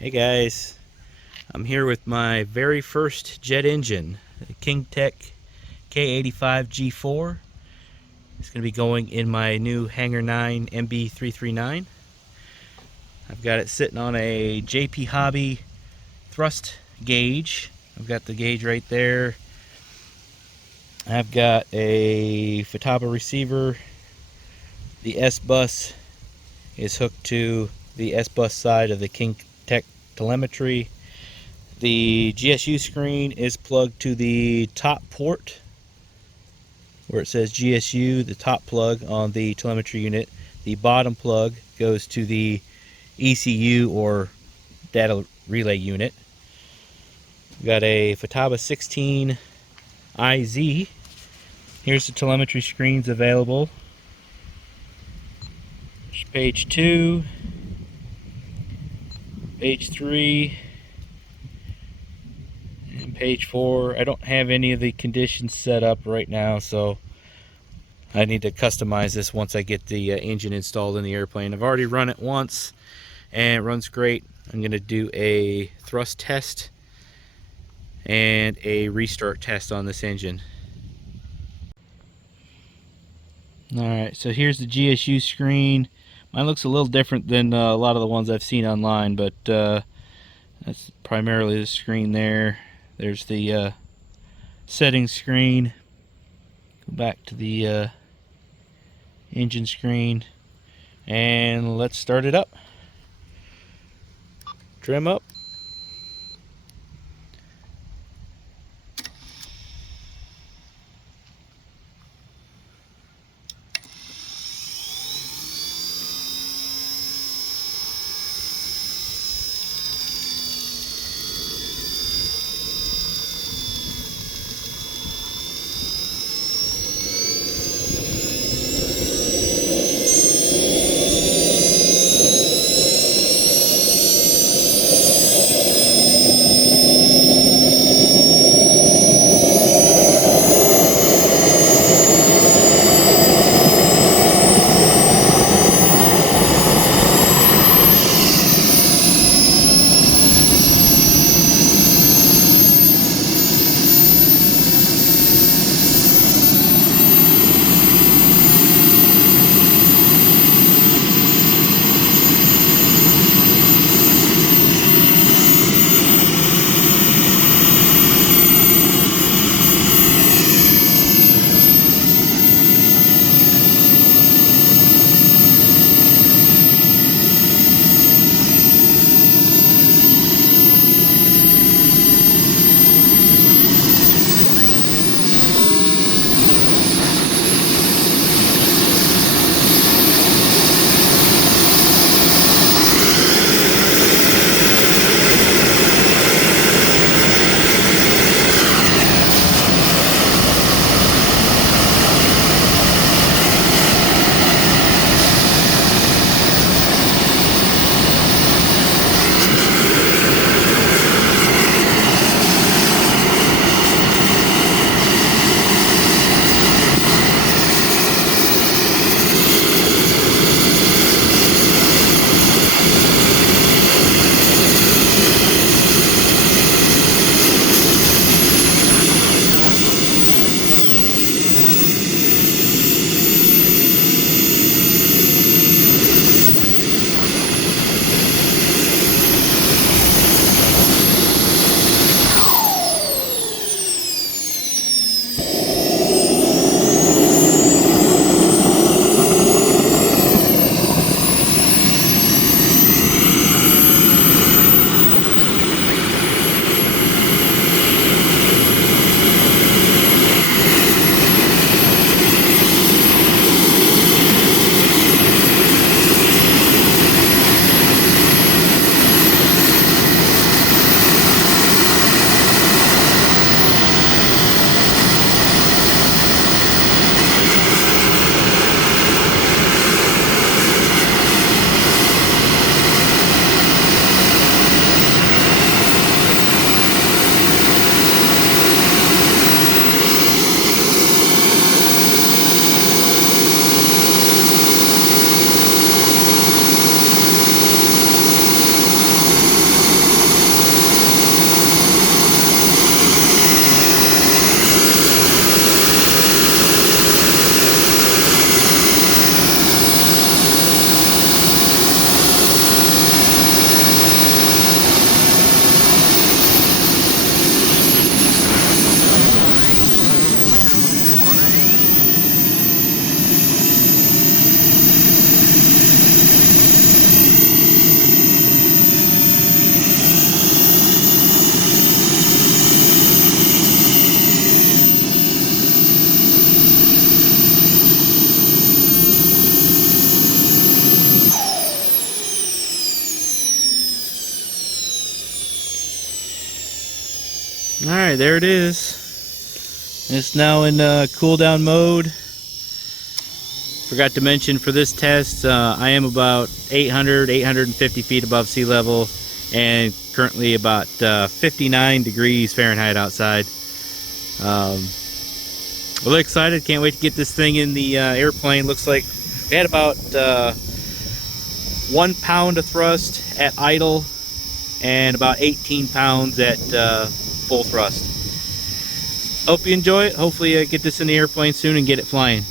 Hey guys, I'm here with my very first jet engine, the Kingtech K85 G4. It's going to be going in my new Hangar 9 MB339. I've got it sitting on a JP Hobby thrust gauge. I've got the gauge right there. I've got a Futaba receiver. The S-bus is hooked to the S-bus side of the Kingtech Telemetry. The GSU screen is plugged to the top port where it says GSU, the top plug on the telemetry unit. The bottom plug goes to the ECU or data relay unit. We've got a Futaba 16 IZ. Here's the telemetry screens available. There's page 2, page 3, and page 4. I don't have any of the conditions set up right now, so I need to customize this once I get the engine installed in the airplane. I've already run it once and it runs great. I'm going to do a thrust test and a restart test on this engine. Alright, so here's the GSU screen. Mine looks a little different than a lot of the ones I've seen online, but that's primarily the screen there. There's the settings screen. Go back to the engine screen, and let's start it up. Trim up. Alright, there it is. It's now in cool down mode. Forgot to mention for this test, I am about 850 feet above sea level and currently about 59 degrees Fahrenheit outside. Really excited, can't wait to get this thing in the airplane. Looks like we had about 1 pound of thrust at idle and about 18 pounds at full thrust. Hope you enjoy it. Hopefully get this in the airplane soon and get it flying.